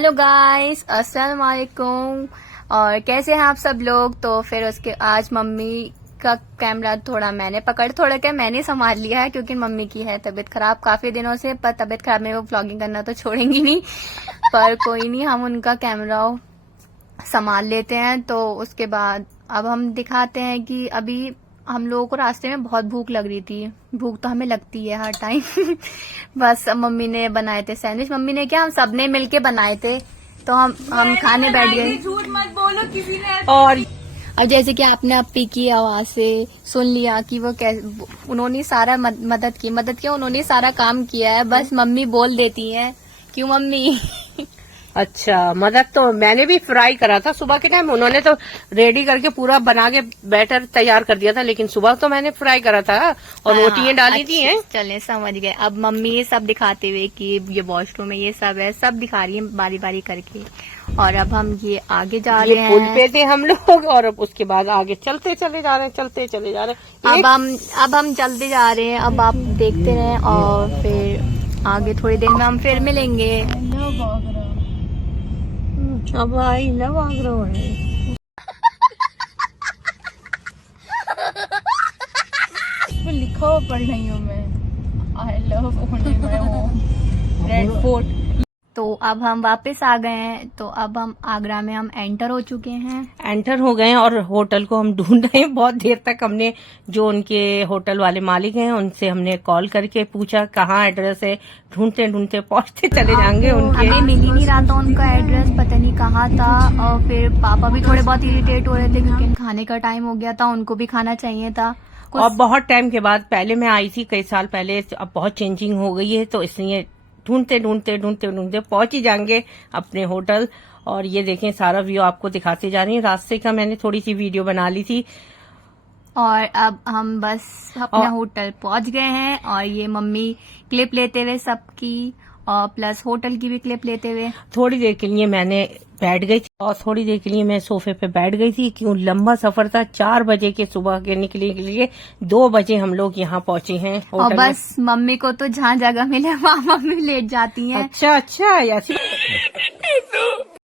Hello guys, अस्सलाम वालेकुम। और कैसे हैं आप सब लोग। तो फिर उसके आज मम्मी का कैमरा थोड़ा मैंने संभाल लिया है, क्योंकि मम्मी की है तबीयत खराब काफी दिनों से। पर तबीयत खराब में वो व्लॉगिंग करना तो छोड़ेंगी नहीं, पर कोई नहीं, हम उनका कैमरा संभाल लेते हैं। तो उसके बाद अब हम दिखाते हैं कि अभी हम लोगों को रास्ते में बहुत भूख लग रही थी। भूख तो हमें लगती है हर टाइम। बस मम्मी ने बनाए थे सैंडविच। मम्मी ने क्या, हम सबने मिलके बनाए थे, तो हम खाने बैठ गए। झूठ मत बोलो, किसी ने। और जैसे कि आपने अपी की आवाज से सुन लिया कि वो उन्होंने सारा मदद की उन्होंने सारा काम किया है। बस मम्मी बोल देती है, क्यों मम्मी। अच्छा, मदद तो मैंने भी फ्राई करा था सुबह के टाइम। उन्होंने तो रेडी करके पूरा बना के बैटर तैयार कर दिया था, लेकिन सुबह तो मैंने फ्राई करा था और रोटियां डाली थी हैं। चले, समझ गए। अब मम्मी ये सब दिखाते हुए कि ये वॉशरूम है, ये सब है, सब दिखा रही है बारी बारी करके। और अब हम ये आगे जा रहे हैं। पुल पे थे हम लोग और अब उसके बाद आगे चलते चले जा रहे हैं। अब हम चलते जा रहे हैं। अब आप देखते रहें और फिर आगे थोड़ी देर में हम फिर मिलेंगे। अब आई लव आगरा है। इसमें लिखा हुआ पढ़ रही हूँ मैं, I love only my home red fort. तो अब हम वापस आ गए हैं। तो अब हम आगरा में हम एंटर हो चुके हैं। एंटर हो गए हैं और होटल को हम ढूंढ रहे हैं। बहुत देर तक हमने, जो उनके होटल वाले मालिक हैं, उनसे हमने कॉल करके पूछा कहाँ एड्रेस है। ढूंढते ढूंढते पहुंचते चले जाएंगे उनके। हमें मिल ही नहीं रहा था उनका एड्रेस, पता नहीं कहाँ था। और फिर पापा भी थोड़े बहुत इरिटेट हो रहे थे, क्योंकि खाने का टाइम हो गया था, उनको भी खाना चाहिए था। और बहुत टाइम के बाद, पहले मैं आई थी कई साल पहले, अब बहुत चेंजिंग हो गई है, तो इसलिए ढूंढते पहुंच ही जाएंगे अपने होटल। और ये देखें, सारा व्यू आपको दिखाते जा रही है। रास्ते का मैंने थोड़ी सी वीडियो बना ली थी। और अब हम बस अपने होटल पहुंच गए हैं। और ये मम्मी क्लिप लेते हुए सबकी, और प्लस होटल की भी क्लिप लेते हुए। थोड़ी देर के लिए मैंने बैठ गई थी और थोड़ी देर के लिए मैं सोफे पे बैठ गई थी, क्यों लंबा सफर था। 4 बजे के सुबह के निकलने के लिए 2 बजे हम लोग यहाँ पहुंचे हैं। और बस मम्मी को तो जहाँ जगह मिले वहाँ मम्मी लेट जाती हैं। अच्छा, ऐसी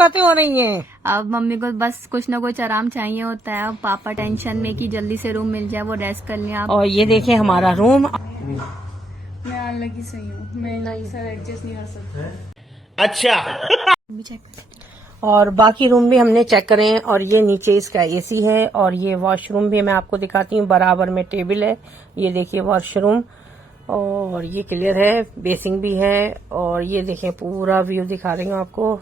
बातें हो रही हैं। अब मम्मी को बस कुछ न कुछ आराम चाहिए होता है। अब पापा टेंशन में कि जल्दी से रूम मिल जाए, वो रेस्ट कर लें आप। और ये देखें हमारा रूम। मैं आने लगी सही हूँ, मैं सर एडजस्ट नहीं कर सकती। अच्छा। और बाकी रूम भी हमने चेक करे हैं। और ये नीचे इसका एसी है। और ये वॉशरूम भी मैं आपको दिखाती हूँ, बराबर में टेबल है। ये देखिए वॉशरूम, और ये क्लियर है, बेसिंग भी है। और ये देखें पूरा व्यू दिखा रही हूँ आपको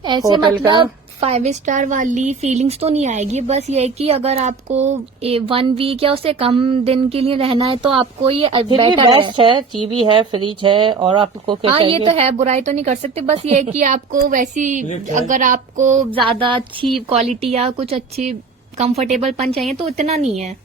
ऐसे होटल मतलब 5 स्टार वाली फीलिंग्स तो नहीं आएगी। बस ये है कि अगर आपको 1 वीक या उससे कम दिन के लिए रहना है तो आपको ये बेटर बेस्ट है। टीवी है, फ्रिज है, और आपको क्या हाँ, चाहिए? ये तो है, बुराई तो नहीं कर सकते। बस ये है कि आपको वैसी, अगर आपको ज्यादा अच्छी क्वालिटी या कुछ अच्छी कंफर्टेबल पन चाहिए तो इतना नहीं है।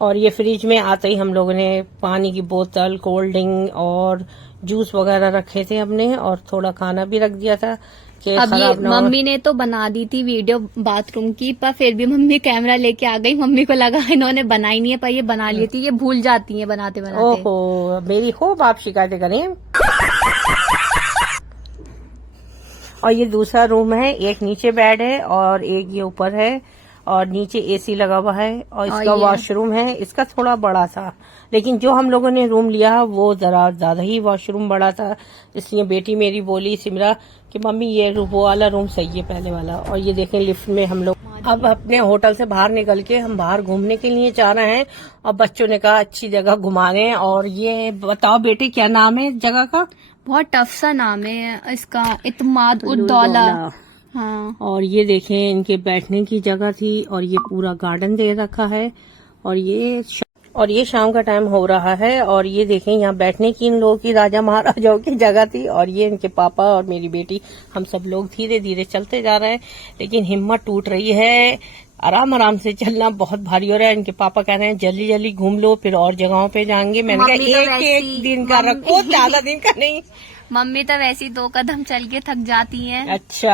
और ये फ्रिज में आते ही हम लोगों ने पानी की बोतल, कोल्ड ड्रिंक और जूस वगैरह रखे थे हमने, और थोड़ा खाना भी रख दिया था कि अब ये खराब ना हो। मम्मी ने तो बना दी थी वीडियो बाथरूम की, पर फिर भी मम्मी कैमरा लेके आ गई। मम्मी को लगा इन्होंने बनाई नहीं है, पर ये बना ली थी। ये भूल जाती है बनाते बनाते। ओहो, मेरी खूब आप शिकायतें करें। और ये दूसरा रूम है, एक नीचे बेड है और एक ये ऊपर है, और नीचे एसी लगा हुआ है। और इसका वॉशरूम है, इसका थोड़ा बड़ा था, लेकिन जो हम लोगों ने रूम लिया वो जरा ज्यादा ही वॉशरूम बड़ा था। इसलिए बेटी मेरी बोली, सिमरा, कि मम्मी ये वो वाला रूम सही है, पहले वाला। और ये देखें लिफ्ट में हम लोग अब अपने होटल से बाहर निकल के हम बाहर घूमने के लिए जा रहे हैं। और बच्चों ने कहा अच्छी जगह घुमा रहे हैं। और ये बताओ बेटे, क्या नाम है जगह का? बहुत टफ सा नाम है इसका, इत्माद-उद-दौला। हाँ। और ये देखें इनके बैठने की जगह थी, और ये पूरा गार्डन दे रखा है। और ये शाम का टाइम हो रहा है। और ये देखें यहाँ बैठने की इन लोगों की, राजा महाराजाओं की जगह थी। और ये इनके पापा और मेरी बेटी, हम सब लोग धीरे धीरे चलते जा रहे हैं, लेकिन हिम्मत टूट रही है। आराम आराम से चलना बहुत भारी हो रहा है। इनके पापा कह रहे हैं जल्दी जल्दी घूम लो, फिर और जगहों पे जाएंगे। मैंने कहा एक दिन का रखो, ज्यादा दिन का नहीं। मम्मी तो वैसे ही 2 कदम चल के थक जाती हैं। अच्छा।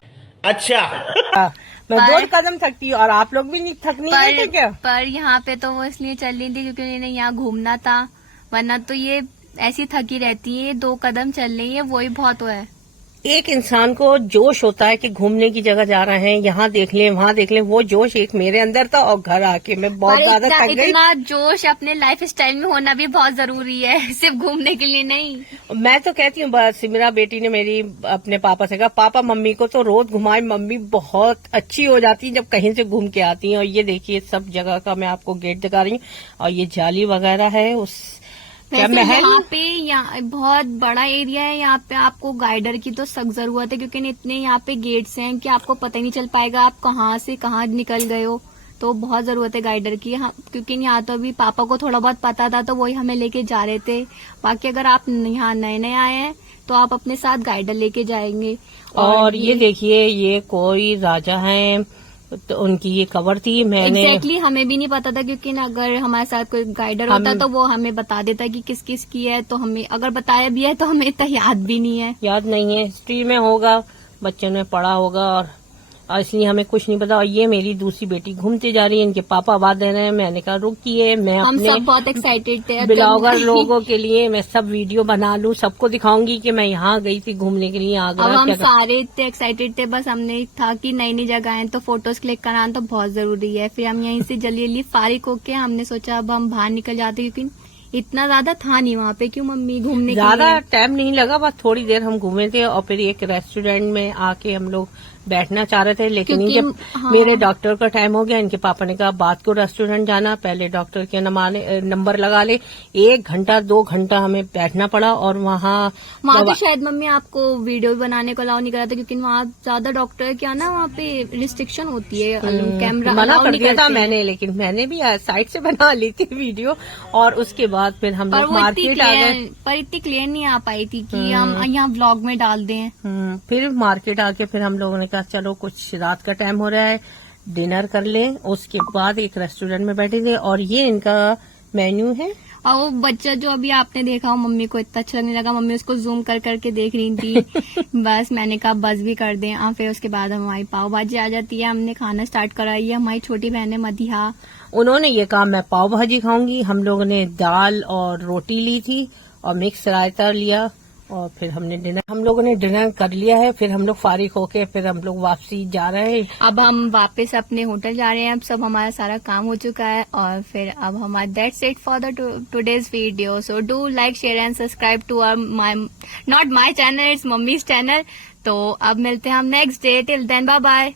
मैं 2 कदम थकती हूँ, और आप लोग भी नहीं थकनी है क्या? पर यहाँ पे तो वो इसलिए चल रही थी क्योंकि उन्हें यहाँ घूमना था, वरना तो ये ऐसी थकी रहती है। 2 कदम चल रही है, वही बहुत है। एक इंसान को जोश होता है कि घूमने की जगह जा रहे हैं, यहाँ देख लें वहाँ देख लें, वो जोश एक मेरे अंदर था और घर आके मैं बहुत ज्यादा थक गई। इतना जोश अपने लाइफ स्टाइल में होना भी बहुत जरूरी है, सिर्फ घूमने के लिए नहीं। मैं तो कहती हूँ, बस मेरा बेटी ने मेरी अपने पापा से कहा, पापा मम्मी को तो रोज घुमाए, मम्मी बहुत अच्छी हो जाती है जब कहीं से घूम के आती है। और ये देखिए सब जगह का मैं आपको गेट दिखा रही हूँ, और ये जाली वगैरह है उस क्या महल। यहाँ पे बहुत बड़ा एरिया है, यहाँ पे आपको गाइडर की तो सख्त जरूरत है, क्योंकि इतने यहाँ पे गेट्स हैं कि आपको पता ही नहीं चल पाएगा आप कहाँ से कहाँ निकल गए हो। तो बहुत जरूरत है गाइडर की, क्योंकि यहाँ तो अभी पापा को थोड़ा बहुत पता था तो वही हमें लेके जा रहे थे। बाकी अगर आप यहाँ नए नए आए हैं तो आप अपने साथ गाइडर लेके जाएंगे। और ये देखिए, ये कोई राजा हैं, तो उनकी ये कवर थी। मैंने एग्जैक्टली हमें भी नहीं पता था, क्योंकि अगर हमारे साथ कोई गाइडर होता तो वो हमें बता देता कि किस किस की है, तो हमें अगर बताया भी है तो हमें इतना याद भी नहीं है। याद नहीं है, हिस्ट्री में होगा, बच्चों ने पढ़ा होगा, और इसलिए हमें कुछ नहीं पता। और ये मेरी दूसरी बेटी घूमते जा रही है, इनके पापा आवाज दे रहे हैं। मैंने कहा रुकिए, मैं हम अपने सब बहुत एक्साइटेड थे ब्लॉगर लोगों के लिए मैं सब वीडियो बना लूं, सबको दिखाऊंगी कि मैं यहाँ गई थी घूमने के लिए आगरा। अब हम सारे इतने एक्साइटेड थे, बस हमने था कि नई नई जगह है तो फोटोज क्लिक कराना तो बहुत जरूरी है। फिर हम यहीं से जल्दी जल्दी फारिग होके हमने सोचा अब हम बाहर निकल जाते, क्योंकि इतना ज्यादा था नहीं वहाँ पे। क्यों मम्मी घूमने के लिए ज्यादा टाइम नहीं लगा, बस थोड़ी देर हम घूमे थे, और फिर एक रेस्टोरेंट में आके हम लोग बैठना चाह रहे थे, लेकिन मेरे डॉक्टर का टाइम हो गया। इनके पापा ने कहा बाद को रेस्टोरेंट जाना, पहले डॉक्टर के नंबर लगा ले। 1 घंटा 2 घंटा हमें बैठना पड़ा, और वहाँ तो शायद मम्मी आपको वीडियो बनाने को अलाउ नहीं करा था, क्योंकि वहाँ ज्यादा डॉक्टर क्या ना वहाँ पे रिस्ट्रिक्शन होती है, कैमरा मना कर दिया था मैंने, लेकिन मैंने भी साइड से बना ली थी वीडियो। और उसके बाद फिर हम लोग मार्केट आ गए, पर इतनी क्लियर नहीं आ पाई थी कि हम यहाँ व्लॉग में डाल दें। फिर मार्केट आके फिर हम लोगों ने कहा चलो कुछ रात का टाइम हो रहा है, डिनर कर लें। उसके बाद एक रेस्टोरेंट में बैठे थे, और ये इनका मेन्यू है। और वो बच्चा जो अभी आपने देखा हो, मम्मी को इतना अच्छा नहीं लगा, मम्मी उसको जूम कर करके देख रही थी। बस मैंने कहा बस भी कर दें। फिर उसके बाद हमारी पाव भाजी आ जाती है, हमने खाना स्टार्ट कराई है। हमारी छोटी बहन है मधिया, उन्होंने ये कहा मैं पाव भाजी खाऊंगी। हम लोगों ने दाल और रोटी ली थी और मिक्स रायता लिया, और फिर हम लोगों ने डिनर कर लिया है। फिर हम लोग फारिग होके फिर हम लोग वापसी जा रहे हैं। अब हम वापस अपने होटल जा रहे हैं। अब सब हमारा सारा काम हो चुका है, और फिर अब हमारा that's it for the today's video. So do like share and subscribe to not my channel, it's mummy's channel. तो अब मिलते हैं हम next day. Till then bye bye.